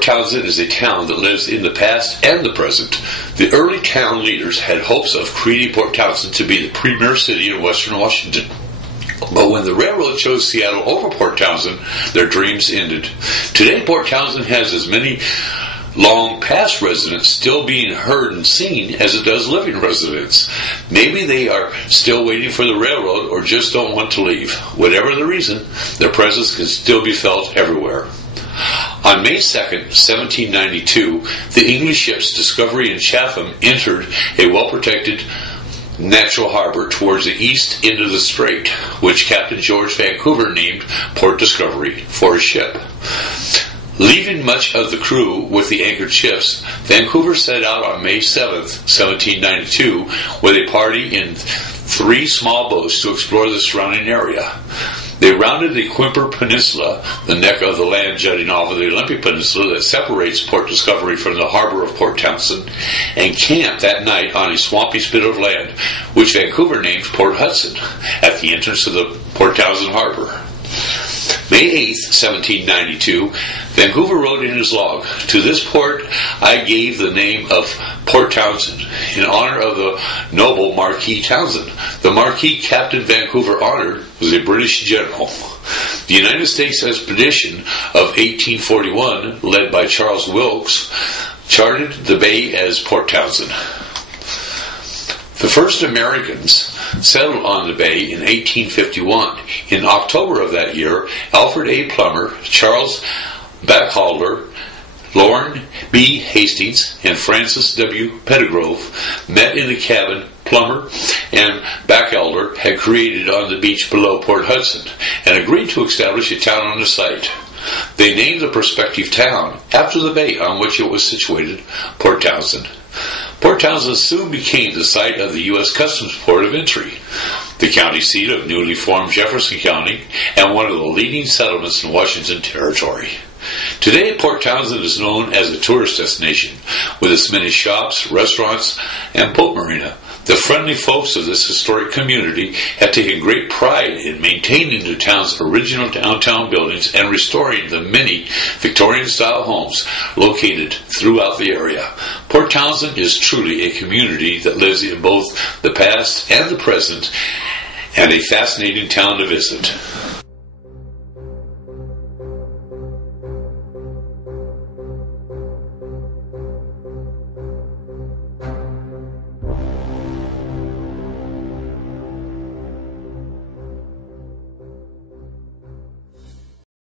Port Townsend is a town that lives in the past and the present. The early town leaders had hopes of creating Port Townsend to be the premier city in western Washington. But when the railroad chose Seattle over Port Townsend, their dreams ended. Today, Port Townsend has as many long past residents still being heard and seen as it does living residents. Maybe they are still waiting for the railroad or just don't want to leave. Whatever the reason, their presence can still be felt everywhere. On May 2nd, 1792, the English ships Discovery and Chatham entered a well-protected natural harbor towards the east end of the strait, which Captain George Vancouver named Port Discovery for his ship. Leaving much of the crew with the anchored ships, Vancouver set out on May 7th, 1792, with a party in 3 small boats to explore the surrounding area. They rounded the Quimper Peninsula, the neck of the land jutting off of the Olympic Peninsula that separates Port Discovery from the harbor of Port Townsend, and camped that night on a swampy spit of land, which Vancouver named Port Hudson, at the entrance of the Port Townsend harbor. May 8th, 1792, Vancouver wrote in his log, "To this port I gave the name of Port Townsend, in honor of the noble Marquis Townsend. The Marquis Captain Vancouver honored was a British general." The United States expedition of 1841, led by Charles Wilkes, charted the bay as Port Townsend. The first Americans settled on the bay in 1851. In October of that year, Alfred A. Plummer, Charles Batchelder, Lauren B. Hastings, and Francis W. Pettigrove met in the cabin Plummer and Batchelder had created on the beach below Port Hudson, and agreed to establish a town on the site. They named the prospective town after the bay on which it was situated, Port Townsend. Port Townsend soon became the site of the U.S. Customs Port of Entry, the county seat of newly formed Jefferson County, and one of the leading settlements in Washington Territory. Today, Port Townsend is known as a tourist destination, with its many shops, restaurants, and boat marina. The friendly folks of this historic community have taken great pride in maintaining the town's original downtown buildings and restoring the many Victorian-style homes located throughout the area. Port Townsend is truly a community that lives in both the past and the present, and a fascinating town to visit.